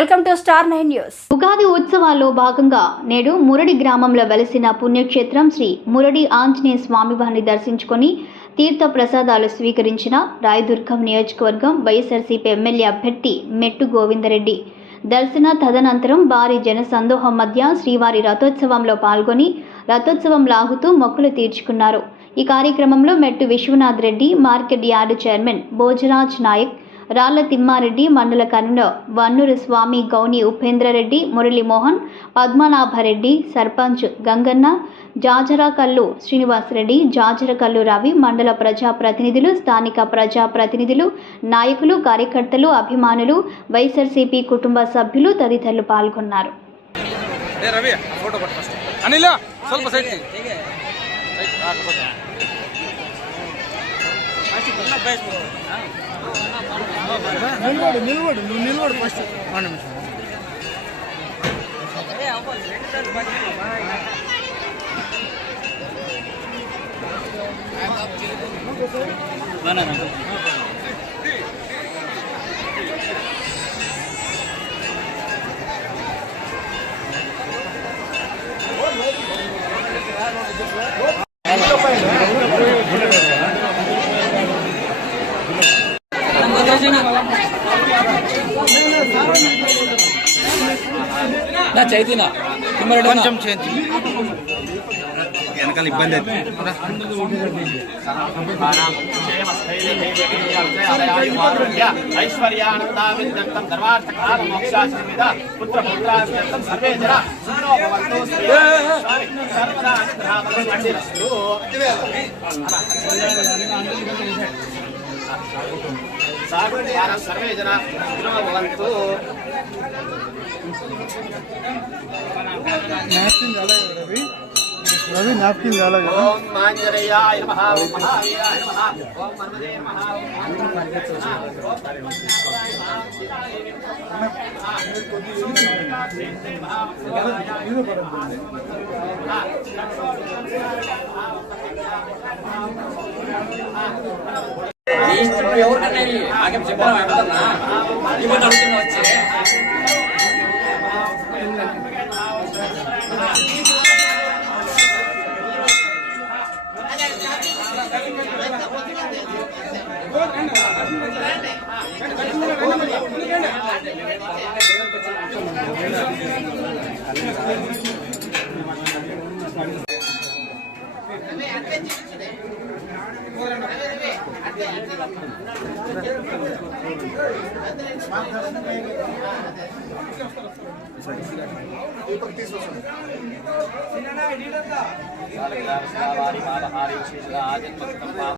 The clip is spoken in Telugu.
Welcome to star 9 news. Ugadi ఉత్సవాల్లో భాగంగా నేడు మురడి గ్రామంలో వెలిసిన పుణ్యక్షేత్రం శ్రీ మురడి ఆంజనేయ స్వామివారిని దర్శించుకొని తీర్థ ప్రసాదాలు స్వీకరించిన రాయదుర్గం నియోజకవర్గం వైఎస్ఆర్సీపీ ఎమ్మెల్యే అభ్యర్థి మెట్టు గోవిందరెడ్డి దర్శన తదనంతరం భారీ జన సందోహం మధ్య శ్రీవారి రథోత్సవంలో పాల్గొని రథోత్సవం లాగుతూ మొక్కులు తీర్చుకున్నారు. ఈ కార్యక్రమంలో Mettu Viswanath Reddy, market yard chairman Bhojaraj Naik, Ralla Timmareddy, మండల కన్వీనర్ వన్నూరు స్వామి గౌని ఉపేంద్రరెడ్డి, మురళీమోహన్, పద్మనాభరెడ్డి, సర్పంచ్ గంగన్న, జాజరకల్లు శ్రీనివాసరెడ్డి, జాజరకల్లు రవి, మండల ప్రజాప్రతినిధులు, స్థానిక ప్రజాప్రతినిధులు, నాయకులు, కార్యకర్తలు, అభిమానులు, వైఎస్ఆర్సీపీ కుటుంబ సభ్యులు తదితరులు పాల్గొన్నారు. నిలబడు ఫస్ట్ నా చైతన్య కొంచెం చేంజ్ వెనకాల ఇబ్బంది సర్వే జన భవంతు. రవి నాప్కిన్ చాలా కదా. ఓం ఆంజనేయాయ నమః, ఓం మహావీరాయ నమః, ఓం నర్మదే నమః, ఎవరికన్నా నాకేం చెప్పాను ఇవన్నీ అడుగుతున్నా వచ్చి